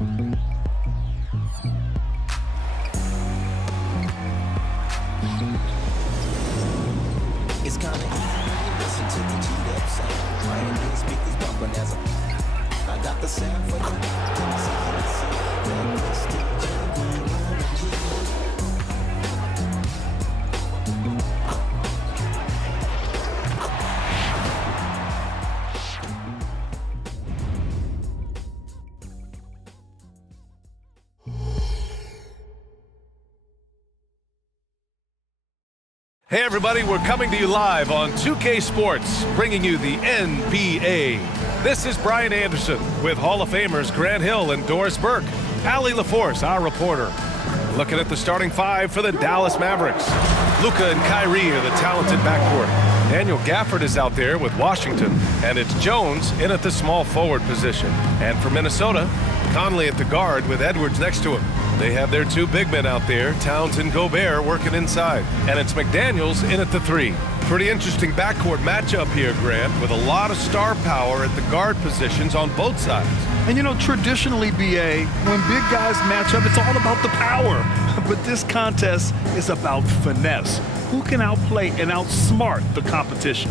It's kinda easy, listen to the G-Up sound. My Indian speakers bumping as I got the sound for you. Hey everybody, we're coming to you live on 2K Sports, bringing you the NBA. This is Brian Anderson with Hall of Famers Grant Hill and Doris Burke. Allie LaForce, our reporter. Looking at the starting five for the Dallas Mavericks. Luka and Kyrie are the talented backcourt. Daniel Gafford is out there with Washington, and it's Jones in at the small forward position. And for Minnesota, Conley at the guard with Edwards next to him. They have their two big men out there, Towns and Gobert, working inside. And it's McDaniels in at the three. Pretty interesting backcourt matchup here, Grant, with a lot of star power at the guard positions on both sides. And you know, traditionally, BA, when big guys match up, it's all about the power. But this contest is about finesse. Who can outplay and outsmart the competition?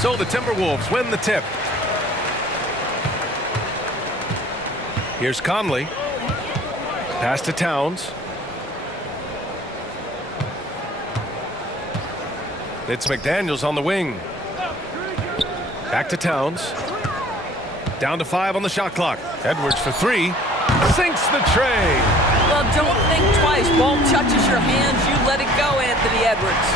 So the Timberwolves win the tip. Here's Conley. Pass to Towns. It's McDaniels on the wing. Back to Towns. Down to 5 on the shot clock. Edwards for 3. Sinks the tray. Well, don't think twice. Ball touches your hands, you let it go, Anthony Edwards.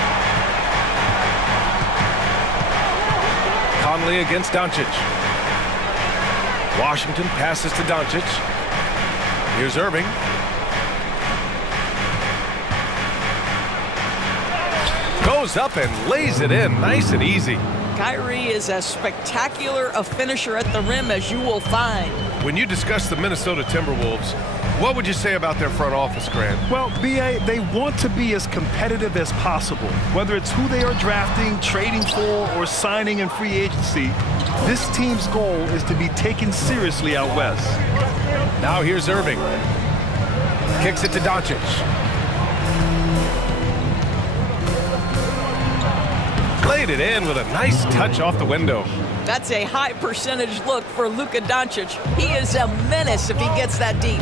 Conley against Doncic. Washington passes to Doncic. Here's Irving. Goes up and lays it in, nice and easy. Kyrie is as spectacular a finisher at the rim as you will find. When you discuss the Minnesota Timberwolves, what would you say about their front office, Grant? Well, BA, they want to be as competitive as possible. Whether it's who they are drafting, trading for, or signing in free agency, this team's goal is to be taken seriously out west. Now here's Irving. Kicks it to Doncic. Laid it in with a nice touch off the window. That's a high percentage look for Luka Doncic. He is a menace if he gets that deep.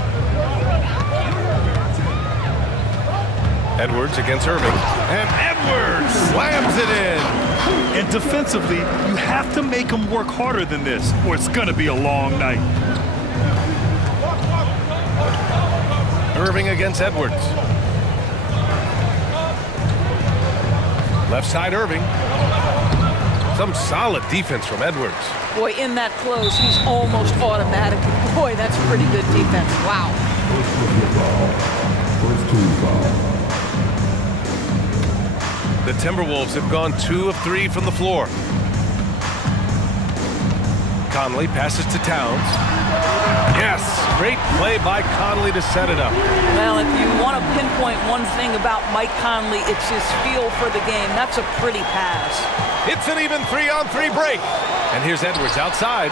Edwards against Irving. And Edwards slams it in. And defensively, you have to make them work harder than this, or it's going to be a long night. Irving against Edwards. Left side Irving. Some solid defense from Edwards. Boy, in that close, he's almost automatic. Boy, that's pretty good defense. Wow. The Timberwolves have gone 2 of 3 from the floor. Conley passes to Towns. Yes, great play by Conley to set it up. Well, if you want to pinpoint one thing about Mike Conley, it's his feel for the game. That's a pretty pass. It's an even 3-on-3 break. And here's Edwards outside.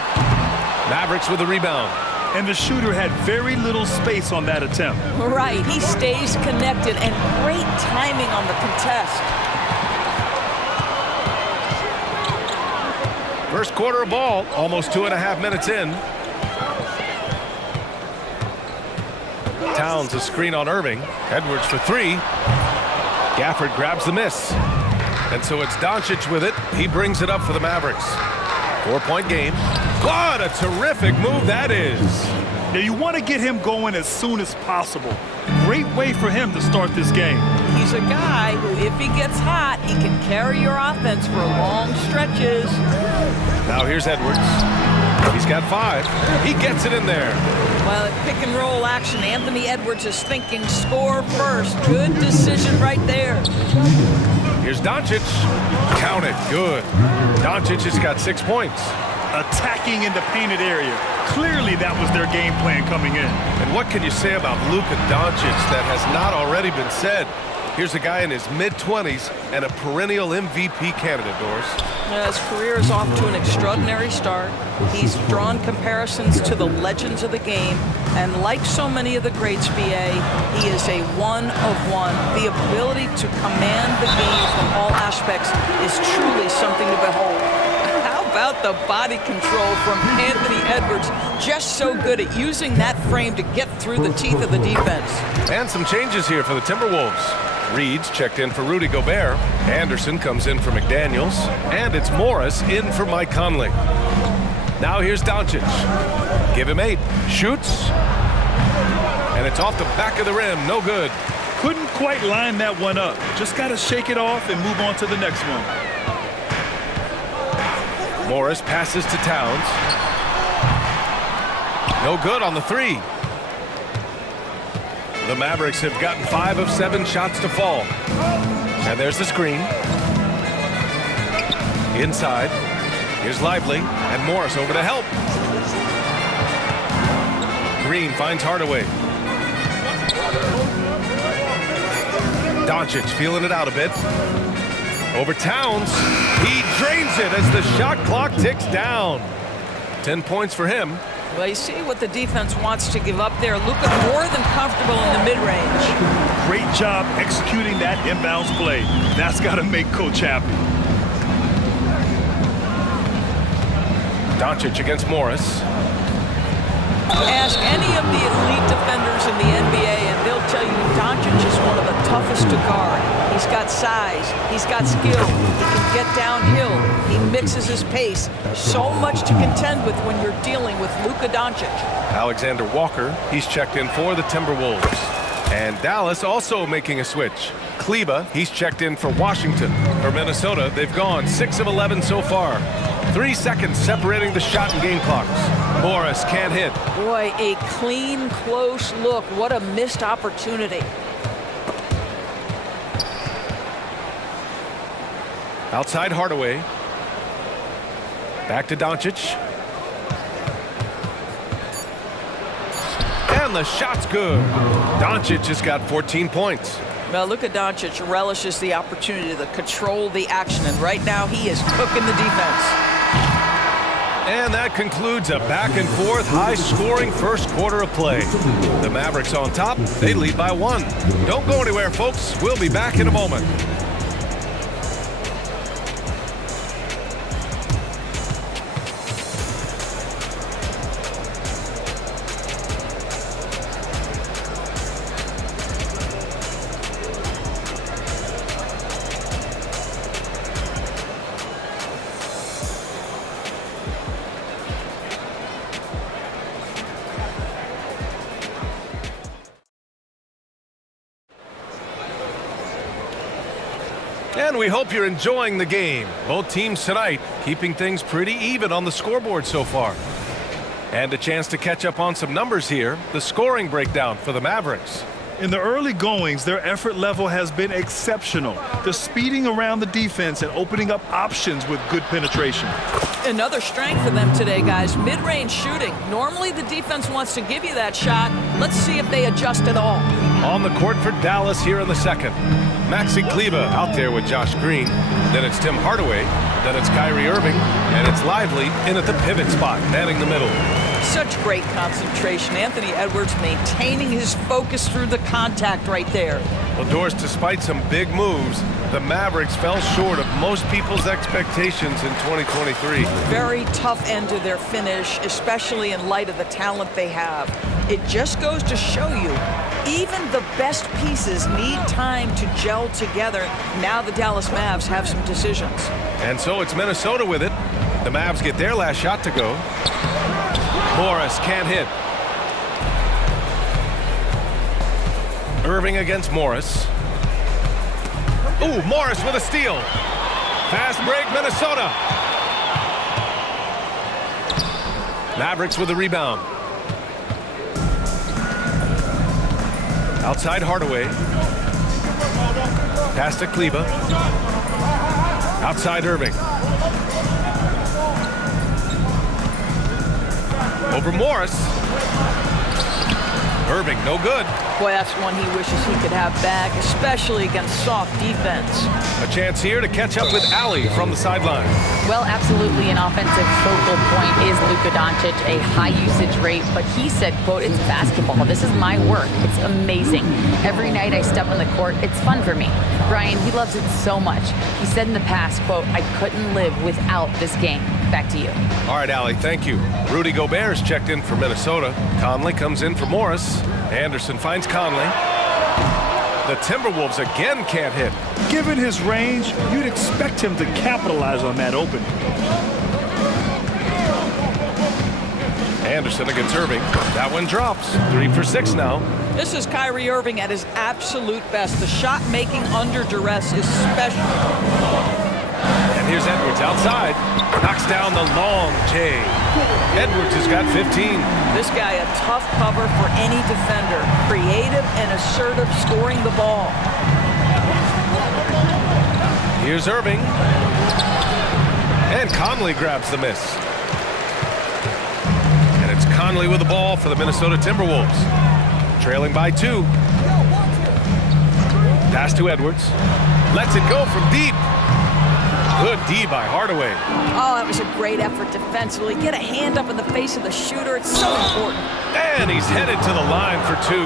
Mavericks with a rebound. And the shooter had very little space on that attempt. Right, he stays connected, and great timing on the contest. First quarter of ball, almost 2.5 minutes in. Towns a screen on Irving. Edwards for 3. Gafford grabs the miss. And so it's Doncic with it. He brings it up for the Mavericks. 4-point game. What a terrific move that is. Now you want to get him going as soon as possible. Great way for him to start this game. He's a guy who, if he gets hot, he can carry your offense for long stretches. Now here's Edwards. He's got 5. He gets it in there. Well, at pick and roll action, Anthony Edwards is thinking score first. Good decision right there. Here's Doncic. Count it. Good. Doncic has got 6 points. Attacking in the painted area. Clearly that was their game plan coming in. And what can you say about Luka Doncic that has not already been said? Here's a guy in his mid-20s and a perennial MVP candidate, Doris. His career is off to an extraordinary start. He's drawn comparisons to the legends of the game, and like so many of the greats, BA, he is a one-of-one. The ability to command the game from all aspects is truly something to behold. How about the body control from Anthony Edwards? Just so good at using that frame to get through the teeth of the defense. And some changes here for the Timberwolves. Reed's checked in for Rudy Gobert. Anderson comes in for McDaniels. And it's Morris in for Mike Conley. Now here's Doncic. Give him 8. Shoots. And it's off the back of the rim. No good. Couldn't quite line that one up. Just got to shake it off and move on to the next one. Morris passes to Towns. No good on the 3. The Mavericks have gotten 5 of 7 shots to fall. And there's the screen. Inside. Here's Lively. And Morris over to help. Green finds Hardaway. Doncic feeling it out a bit. Over Towns. He drains it as the shot clock ticks down. 10 points for him. Well, you see what the defense wants to give up there. Luka more than comfortable in the mid-range. Great job executing that inbounds play. That's got to make Coach happy. Doncic against Morris. Ask any of the elite defenders in the NBA, and they'll tell you Doncic is one of the toughest to guard. He's got size. He's got skill. He can get downhill. He mixes his pace. So much to contend with when you're dealing with Luka Doncic. Alexander Walker, he's checked in for the Timberwolves. And Dallas also making a switch. Kleba, he's checked in for Washington. For Minnesota, they've gone 6 of 11 so far. 3 seconds separating the shot and game clocks. Morris can't hit. Boy, a clean, close look. What a missed opportunity. Outside Hardaway. Back to Doncic. And the shot's good. Doncic has got 14 points. Well, Luka Doncic relishes the opportunity to control the action, and right now he is cooking the defense. And that concludes a back-and-forth, high-scoring first quarter of play. The Mavericks on top. They lead by 1. Don't go anywhere, folks. We'll be back in a moment. And we hope you're enjoying the game. Both teams tonight keeping things pretty even on the scoreboard so far. And a chance to catch up on some numbers here. The scoring breakdown for the Mavericks. In the early goings, their effort level has been exceptional. They're speeding around the defense and opening up options with good penetration. Another strength for them today, guys. Mid-range shooting. Normally the defense wants to give you that shot. Let's see if they adjust at all. On the court for Dallas here in the second. Maxi Kleba out there with Josh Green. Then it's Tim Hardaway. Then it's Kyrie Irving. And it's Lively in at the pivot spot, manning the middle. Such great concentration. Anthony Edwards maintaining his focus through the contact right there. Well, Doris, despite some big moves, the Mavericks fell short of most people's expectations in 2023. Very tough end to their finish, especially in light of the talent they have. It just goes to show you, even the best pieces need time to gel together. Now the Dallas Mavs have some decisions. And so it's Minnesota with it. The Mavs get their last shot to go. Morris can't hit. Irving against Morris. Ooh, Morris with a steal. Fast break, Minnesota. Mavericks with a rebound. Outside Hardaway. Pass to Kleba. Outside Irving. Over Morris. Irving, no good. Boy, that's one he wishes he could have back, especially against soft defense. A chance here to catch up with Allie from the sideline. Well, absolutely, an offensive focal point is Luka Doncic, a high usage rate, but he said, quote, "It's basketball. This is my work. It's amazing. Every night I step on the court, it's fun for me." Brian, he loves it so much. He said in the past, quote, "I couldn't live without this game." Back to you. All right, Allie, thank you. Rudy Gobert's checked in for Minnesota. Conley comes in for Morris. Anderson finds Conley. The Timberwolves again can't hit. Given his range, you'd expect him to capitalize on that opening. Anderson against Irving. That one drops. 3 for 6 now. This is Kyrie Irving at his absolute best. The shot making under duress is special. And here's Edwards outside. Knocks down the long J. Edwards has got 15. This guy a tough cover for any defender. Creative and assertive scoring the ball. Here's Irving. And Conley grabs the miss. And it's Conley with the ball for the Minnesota Timberwolves. Trailing by 2. Pass to Edwards. Lets it go from deep. Good D by Hardaway. Oh, that was a great effort defensively. Get a hand up in the face of the shooter. It's so important. And he's headed to the line for 2.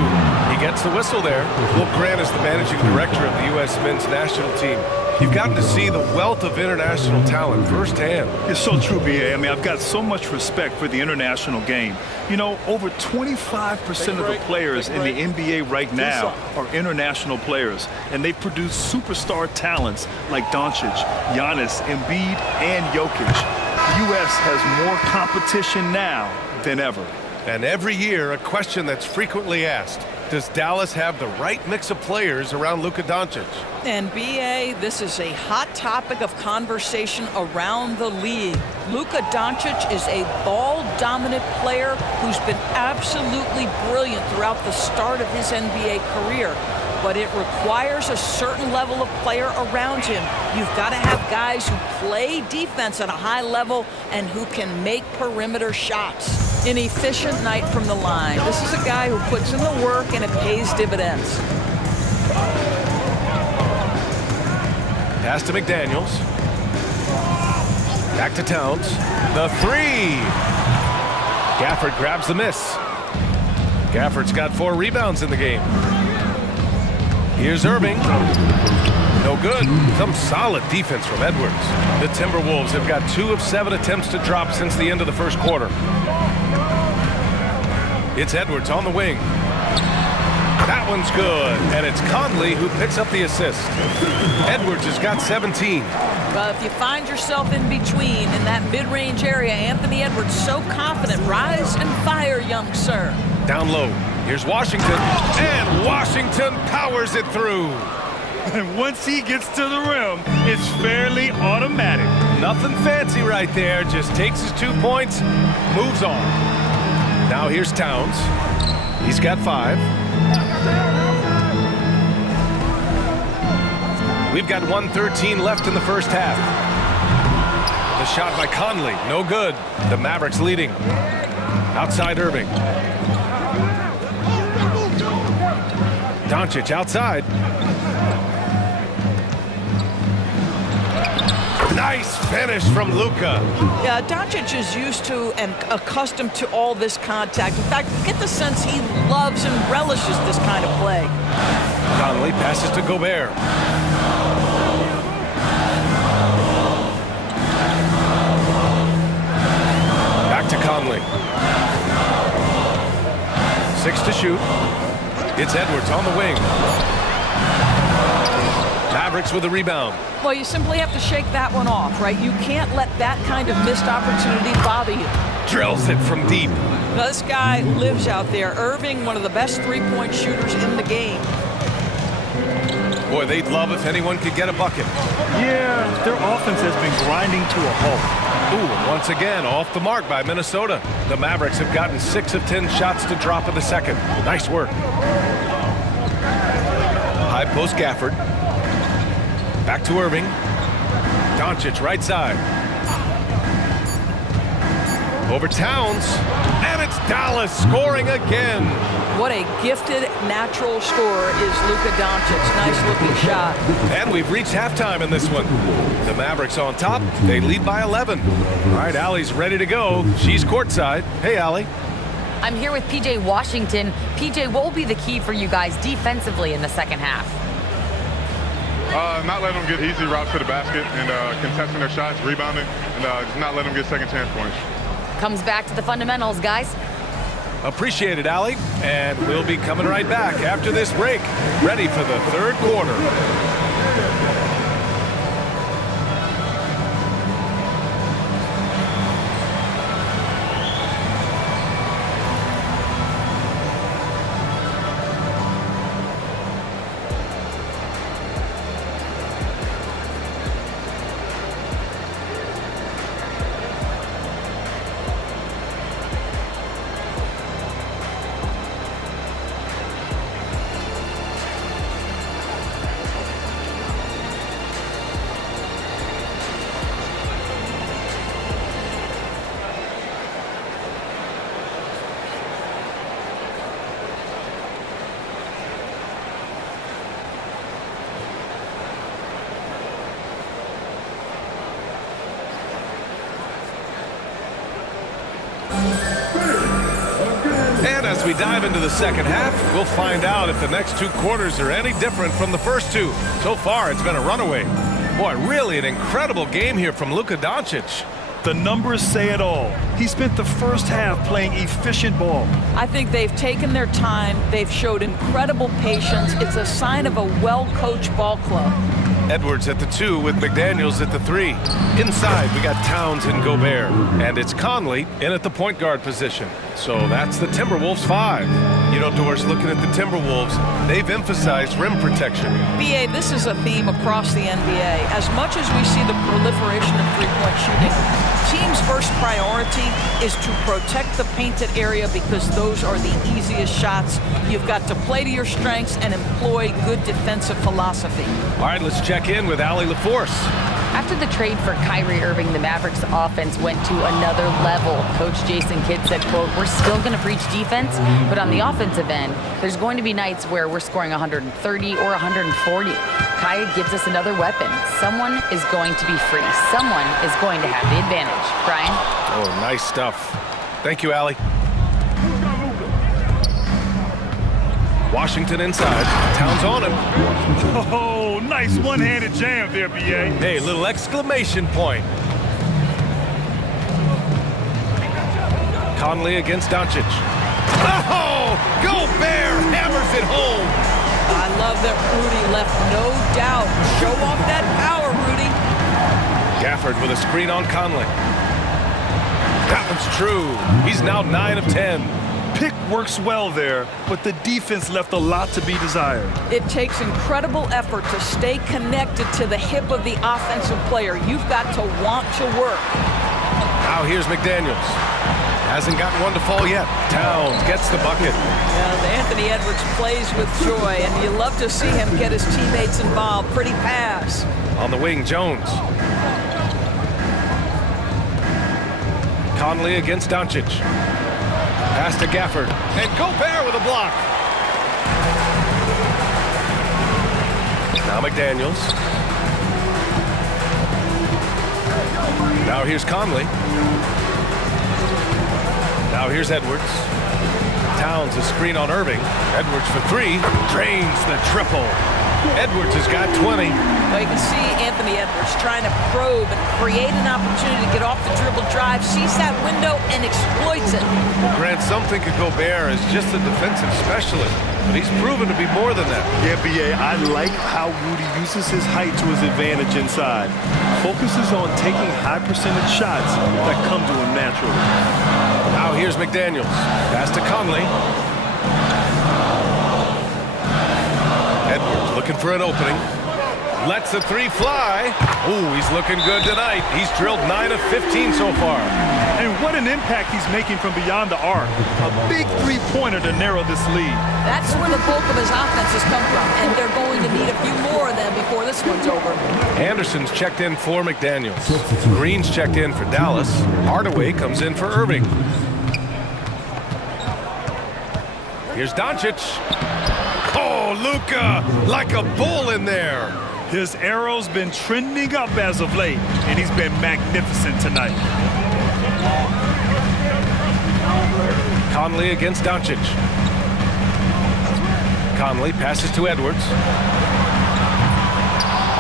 He gets the whistle there. Will Grant is the managing director of the U.S. men's national team. You've gotten to see the wealth of international talent firsthand. It's so true, B.A. I mean, I've got so much respect for the international game. You know, over 25% of the players in the NBA right now are international players, and they produce superstar talents like Doncic, Giannis, Embiid, and Jokic. The U.S. has more competition now than ever. And every year, a question that's frequently asked: does Dallas have the right mix of players around Luka Doncic? And B.A., this is a hot topic of conversation around the league. Luka Doncic is a ball-dominant player who's been absolutely brilliant throughout the start of his NBA career. But it requires a certain level of player around him. You've got to have guys who play defense at a high level and who can make perimeter shots. An efficient night from the line. This is a guy who puts in the work and it pays dividends. Pass to McDaniels. Back to Towns. The 3. Gafford grabs the miss. Gafford's got 4 rebounds in the game. Here's Irving. No good. Some solid defense from Edwards. The Timberwolves have got 2 of 7 attempts to drop since the end of the first quarter. It's Edwards on the wing. That one's good. And it's Conley who picks up the assist. Edwards has got 17. Well, if you find yourself in between in that mid-range area, Anthony Edwards so confident. Rise and fire, young sir. Down low. Here's Washington. And Washington powers it through. And once he gets to the rim, it's fairly automatic. Nothing fancy right there. Just takes his 2 points, moves on. Now here's Towns. He's got 5. We've got 1:13 left in the first half. The shot by Conley, no good. The Mavericks leading. Outside Irving. Doncic outside. Nice finish from Luka. Yeah, Doncic is used to and accustomed to all this contact. In fact, you get the sense he loves and relishes this kind of play. Conley passes to Gobert. Back to Conley. 6 to shoot. It's Edwards on the wing. Mavericks with the rebound. Well, you simply have to shake that one off, right? You can't let that kind of missed opportunity bother you. Drills it from deep. Now, this guy lives out there. Irving, one of the best three-point shooters in the game. Boy, they'd love if anyone could get a bucket. Yeah, their offense has been grinding to a halt. Ooh, and once again, off the mark by Minnesota. The Mavericks have gotten 6 of 10 shots to drop in the second. Nice work. High post Gafford. Back to Irving. Doncic right side. Over Towns, and it's Dallas scoring again. What a gifted natural scorer is Luka Doncic. Nice looking shot. And we've reached halftime in this one. The Mavericks on top. They lead by 11. All right, Allie's ready to go. She's courtside. Hey, Allie. I'm here with PJ Washington. PJ, what will be the key for you guys defensively in the second half? Not letting them get easy routes to the basket and contesting their shots, rebounding, and just not letting them get second chance points. Comes back to the fundamentals, guys. Appreciate it, Allie. And we'll be coming right back after this break, ready for the third quarter. And as we dive into the second half, we'll find out if the next two quarters are any different from the first two. So far, it's been a runaway. Boy, really an incredible game here from Luka Doncic. The numbers say it all. He spent the first half playing efficient ball. I think they've taken their time. They've showed incredible patience. It's a sign of a well-coached ball club. Edwards at the 2 with McDaniels at the 3. Inside, we got Towns and Gobert. And it's Conley in at the point guard position. So that's the Timberwolves 5. You know, Doris, looking at the Timberwolves, they've emphasized rim protection. BA, this is a theme across the NBA. As much as we see the proliferation of three-point shooting, team's first priority is to protect the painted area because those are the easiest shots. You've got to play to your strengths and employ good defensive philosophy. All right, let's check in with Allie LaForce. After the trade for Kyrie Irving, the Mavericks offense went to another level. Coach Jason Kidd said, quote, "We're still going to preach defense, but on the offensive end, there's going to be nights where we're scoring 130 or 140. Kyrie gives us another weapon. Someone is going to be free. Someone is going to have the advantage." Brian? Oh, nice stuff. Thank you, Allie. Washington inside. Towns on him. Oh, nice one-handed jam there, BA. Hey, little exclamation point. Conley against Doncic. Oh, Gobert hammers it home. I love that Rudy left no doubt. Show off that power, Rudy. Gafford with a screen on Conley. That one's true. He's now 9 of 10. Pick works well there, but the defense left a lot to be desired. It takes incredible effort to stay connected to the hip of the offensive player. You've got to want to work. Now here's McDaniels. Hasn't gotten one to fall yet. Towns gets the bucket. Anthony Edwards plays with joy, and you love to see him get his teammates involved. Pretty pass. On the wing, Jones. Conley against Doncic. Pass to Gafford. And Gobert with a block. Now McDaniels. Now here's Conley. Now here's Edwards. Towns a screen on Irving. Edwards for 3. Drains the triple. Edwards has got 20. Well, you can see Anthony Edwards trying to probe and create an opportunity to get off the dribble drive, sees that window and exploits it. Grant, some think of Gobert as just a defensive specialist, but he's proven to be more than that. Yeah, BA, I like how Rudy uses his height to his advantage inside. Focuses on taking high percentage shots that come to him naturally. Now here's McDaniels. Pass to Conley. Edwards looking for an opening. Lets the three fly. Ooh, he's looking good tonight. He's drilled 9 of 15 so far. And what an impact he's making from beyond the arc. A big three-pointer to narrow this lead. That's where the bulk of his offense has come from, and they're going to need a few more of them before this one's over. Anderson's checked in for McDaniels. Green's checked in for Dallas. Hardaway comes in for Irving. Here's Doncic. Oh, Luka, like a bull in there. His arrow's been trending up as of late, and he's been magnificent tonight. Conley against Doncic. Conley passes to Edwards.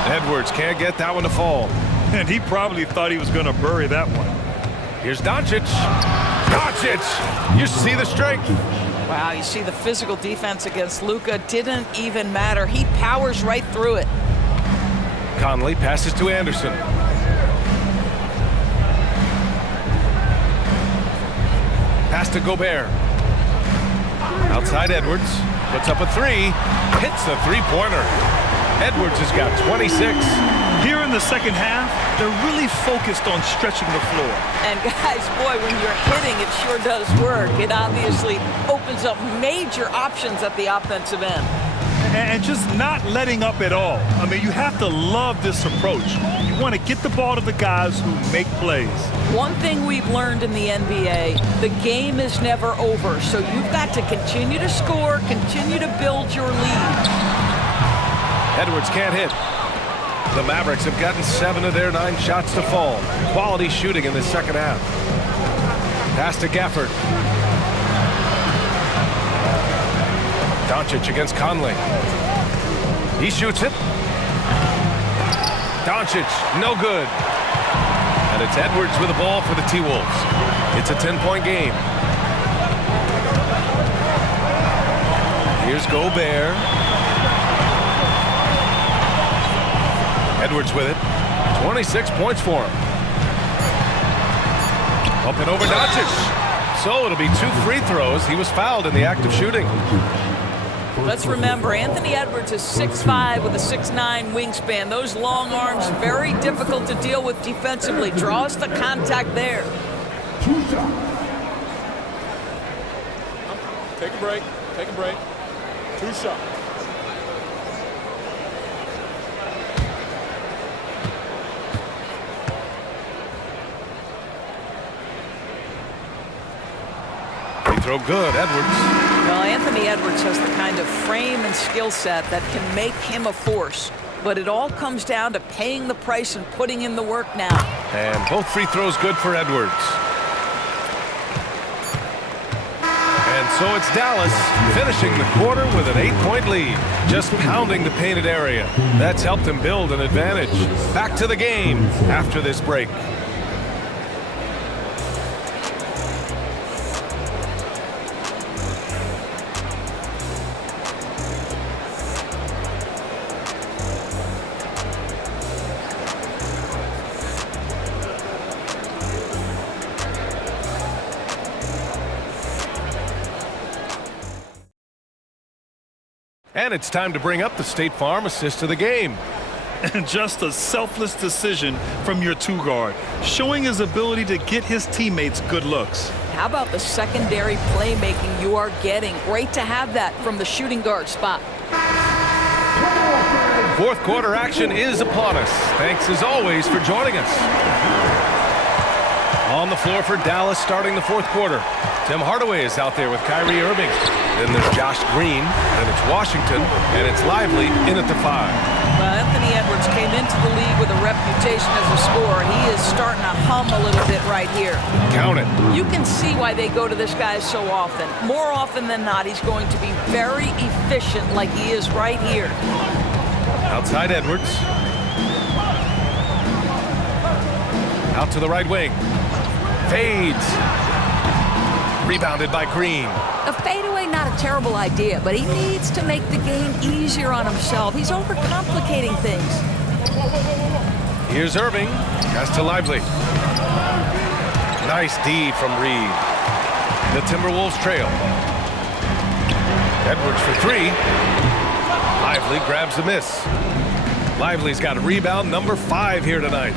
Edwards can't get that one to fall. And he probably thought he was going to bury that one. Here's Doncic. Doncic! You see the strength. Wow, you see the physical defense against Luka didn't even matter. He powers right through it. Conley passes to Anderson. Pass to Gobert. Outside Edwards. Puts up a three. Hits a three-pointer. Edwards has got 26. Here in the second half, they're really focused on stretching the floor. And guys, boy, when you're hitting, it sure does work. It obviously opens up major options at the offensive end. And just not letting up at all. I mean, you have to love this approach. You want to get the ball to the guys who make plays. One thing we've learned in the NBA, the game is never over. So you've got to continue to score, continue to build your lead. Edwards can't hit. The Mavericks have gotten 7 of their 9 shots to fall. Quality shooting in the second half. Pass to Gafford. Doncic against Conley. He shoots it. Doncic, no good. And it's Edwards with the ball for the T-Wolves. It's a 10-point game. Here's Gobert. Edwards with it. 26 points for him. Up and over Doncic. So it'll be 2 free throws. He was fouled in the act of shooting. Let's remember, Anthony Edwards is 6'5" with a 6'9" wingspan. Those long arms, very difficult to deal with defensively. Draws the contact there. Take a break. Take a break. 2 shots. Free throw good, Edwards. Well, Anthony Edwards has the kind of frame and skill set that can make him a force. But it all comes down to paying the price and putting in the work now. And both free throws good for Edwards. And so it's Dallas finishing the quarter with an 8-point lead. Just pounding the painted area. That's helped him build an advantage. Back to the game after this break. And it's time to bring up the State Farm assist of the game. And just a selfless decision from your 2-guard, showing his ability to get his teammates good looks. How about the secondary playmaking you are getting? Great to have that from the shooting guard spot. Fourth quarter action is upon us. Thanks as always for joining us. On the floor for Dallas starting the fourth quarter. Tim Hardaway is out there with Kyrie Irving. Then there's Josh Green, then it's Washington, and it's Lively in at the 5. Well, Anthony Edwards came into the league with a reputation as a scorer. He is starting to hum a little bit right here. Count it. You can see why they go to this guy so often. More often than not, he's going to be very efficient like he is right here. Outside Edwards. Out to the right wing. Fades. Rebounded by Green. A fadeaway, not a terrible idea, but he needs to make the game easier on himself. He's overcomplicating things. Here's Irving. Pass to Lively. Nice D from Reed. The Timberwolves trail. Edwards for 3. Lively grabs the miss. Lively's got rebound number 5 here tonight.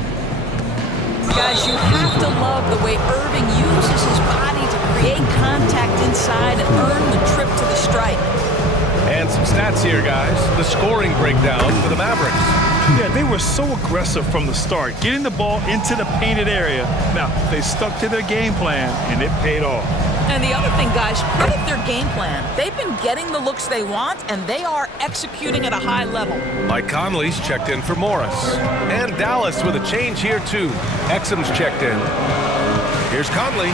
Guys, you have to love the way Irving uses his body to create contact inside and earn the trip to the stripe. And some stats here, guys. The scoring breakdown for the Mavericks. Yeah, they were so aggressive from the start, getting the ball into the painted area. Now, they stuck to their game plan, and it paid off. And the other thing, guys, credit their game plan. They've been getting the looks they want, and they are executing at a high level. Mike Conley's checked in for Morris. And Dallas with a change here, too. Exum's checked in. Here's Conley.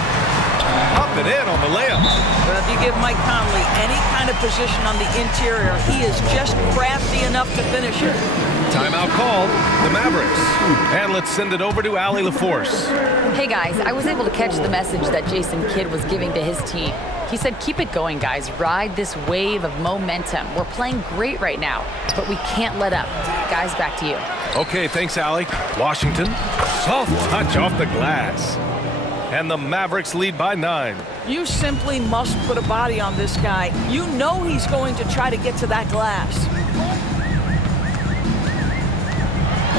Up and in on the layup. But if you give Mike Conley any kind of position on the interior, he is just crafty enough to finish it. Timeout called, the Mavericks. And let's send it over to Allie LaForce. Hey guys, I was able to catch the message that Jason Kidd was giving to his team. He said, keep it going, guys. Ride this wave of momentum. We're playing great right now, but we can't let up. Guys, back to you. Okay, thanks, Allie. Washington, soft touch off the glass. And the Mavericks lead by 9. You simply must put a body on this guy. You know he's going to try to get to that glass.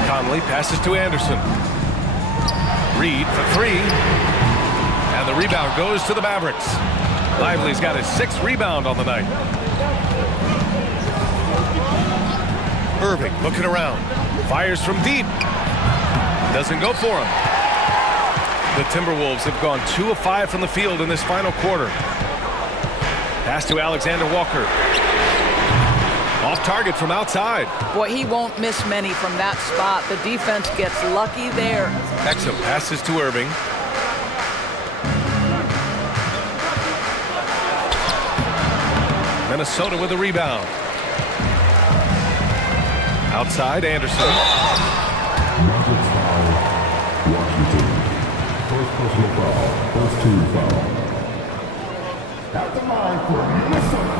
Conley passes to Anderson. Reed for 3. And the rebound goes to the Mavericks. Lively's got his 6th rebound on the night. Irving looking around. Fires from deep. Doesn't go for him. The Timberwolves have gone 2 of 5 from the field in this final quarter. Pass to Alexander Walker. Off target from outside. Boy, he won't miss many from that spot. The defense gets lucky there. Exum passes to Irving. Minnesota with a rebound. Outside, Anderson.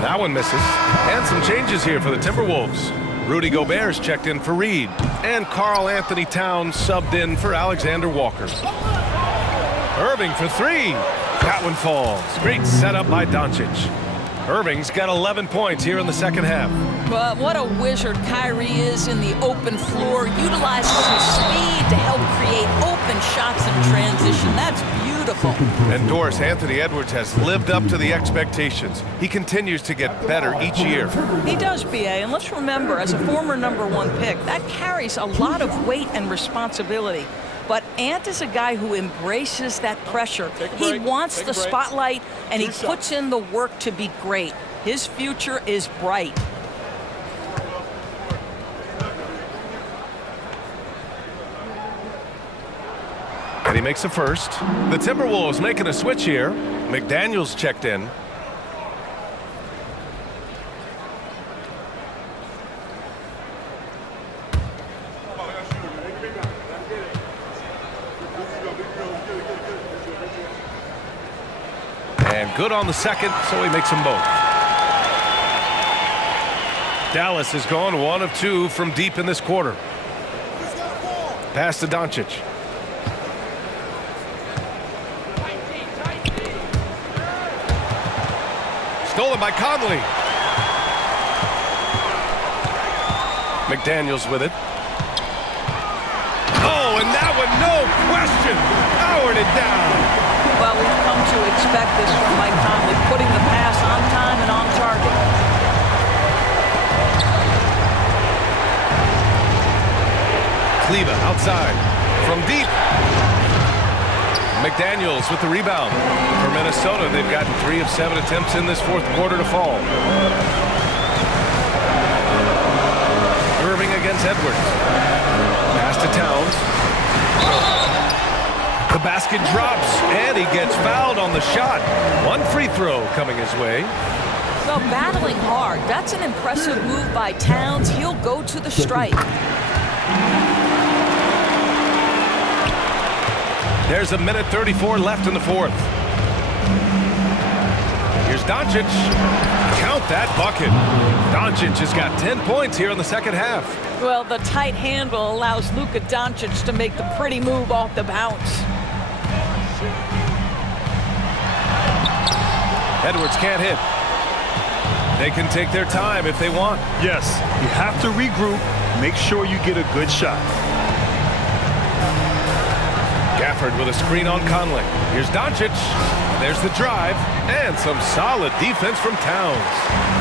That one misses. And some changes here for the Timberwolves. Rudy Gobert's checked in for Reed. And Karl Anthony Towns subbed in for Alexander Walker. Irving for 3. That one falls. Great setup by Doncic. Irving's got 11 points here in the second half. But what a wizard Kyrie is in the open floor. Utilizes his speed to help create open shots in transition. That's beautiful. And Doris, Anthony Edwards has lived up to the expectations. He continues to get better each year. He does, BA. And let's remember, as a former #1 pick, that carries a lot of weight and responsibility. But Ant is a guy who embraces that pressure. He wants the spotlight, and he puts in the work to be great. His future is bright. And he makes a first. The Timberwolves making a switch here. McDaniels checked in. And good on the second, so he makes them both. Dallas has gone 1 of 2 from deep in this quarter. Pass to Doncic. Stolen by Conley. McDaniels with it. Oh, and that one, no question, powered it down. Well, we've come to expect this from Mike Conley, putting the pass on time and on target. Kleba outside from deep. McDaniels with the rebound. For Minnesota, they've gotten 3 of 7 attempts in this fourth quarter to fall. Irving against Edwards. Pass to Towns. The basket drops, and he gets fouled on the shot. 1 free throw coming his way. Well, battling hard. That's an impressive move by Towns. He'll go to the strike. There's 1:34 left in the fourth. Here's Doncic. Count that bucket. Doncic has got 10 points here in the second half. Well, the tight handle allows Luka Doncic to make the pretty move off the bounce. Edwards can't hit. They can take their time if they want. Yes, you have to regroup Make sure you get a good shot. Gafford with a screen on Conley. Here's Doncic. There's the drive and some solid defense from Towns.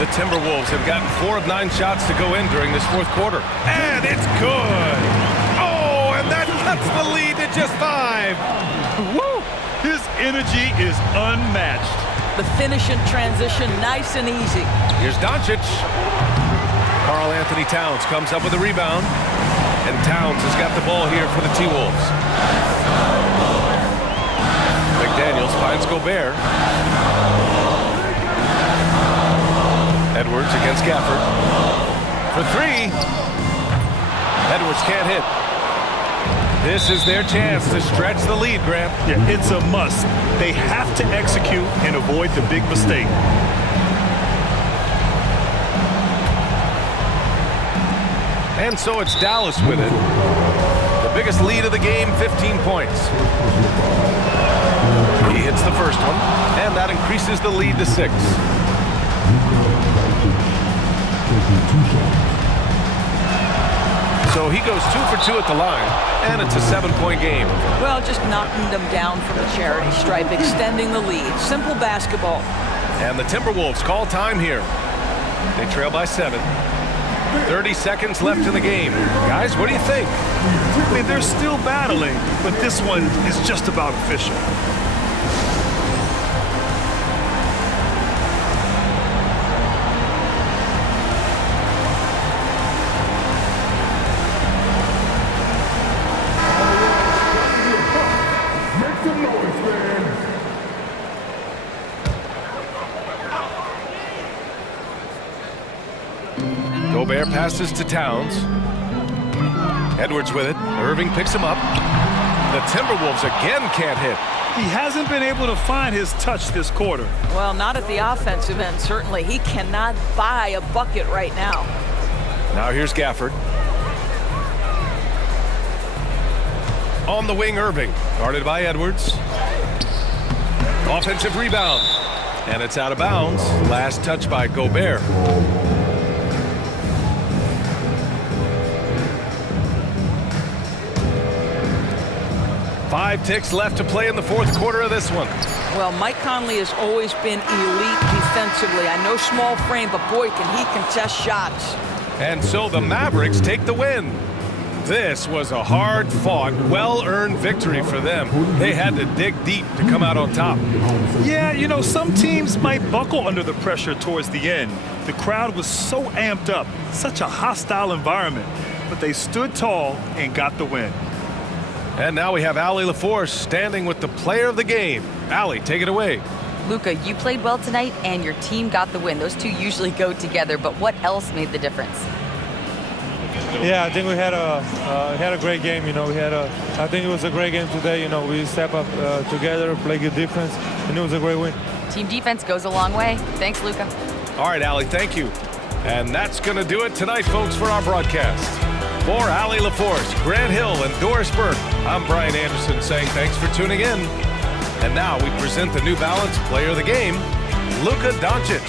The Timberwolves have gotten 4 of 9 shots to go in during this fourth quarter. And it's good. Oh, and that cuts the lead to just 5. Woo! His energy is unmatched. The finish in transition, nice and easy. Here's Doncic. Karl Anthony Towns comes up with a rebound. And Towns has got the ball here for the T-Wolves. McDaniels finds Gobert. Edwards against Gafford. For 3. Edwards can't hit. This is their chance to stretch the lead, Grant. Yeah, it's a must. They have to execute and avoid the big mistake. And so it's Dallas with it. The biggest lead of the game, 15 points. He hits the first one, and that increases the lead to 6. So he goes 2 for 2 at the line, and it's a 7-point game. Well, just knocking them down from the charity stripe, extending the lead. Simple basketball. And the Timberwolves call time here. They trail by 7. 30 seconds left in the game. Guys, what do you think? I mean, they're still battling, but this one is just about official. Gobert passes to Towns. Edwards with it. Irving picks him up. The Timberwolves again can't hit. He hasn't been able to find his touch this quarter. Well, not at the offensive end, certainly. He cannot buy a bucket right now. Now here's Gafford. On the wing, Irving. Guarded by Edwards. Offensive rebound. And it's out of bounds. Last touch by Gobert. Five ticks left to play in the fourth quarter of this one. Well, Mike Conley has always been elite defensively. I know small frame, but boy, can he contest shots. And so the Mavericks take the win. This was a hard-fought, well-earned victory for them. They had to dig deep to come out on top. Yeah, you know, some teams might buckle under the pressure towards the end. The crowd was so amped up, such a hostile environment. But they stood tall and got the win. And now we have Allie LaForce standing with the player of the game. Allie, take it away. Luka, you played well tonight, and your team got the win. Those two usually go together, but what else made the difference? Yeah, I think we had a great game. You know, I think it was a great game today. You know, we step up together, play good defense, and it was a great win. Team defense goes a long way. Thanks, Luka. All right, Allie, thank you. And that's going to do it tonight, folks, for our broadcast. For Allie LaForce, Grant Hill, and Doris Burke, I'm Brian Anderson saying thanks for tuning in. And now we present the New Balance Player of the Game, Luka Doncic.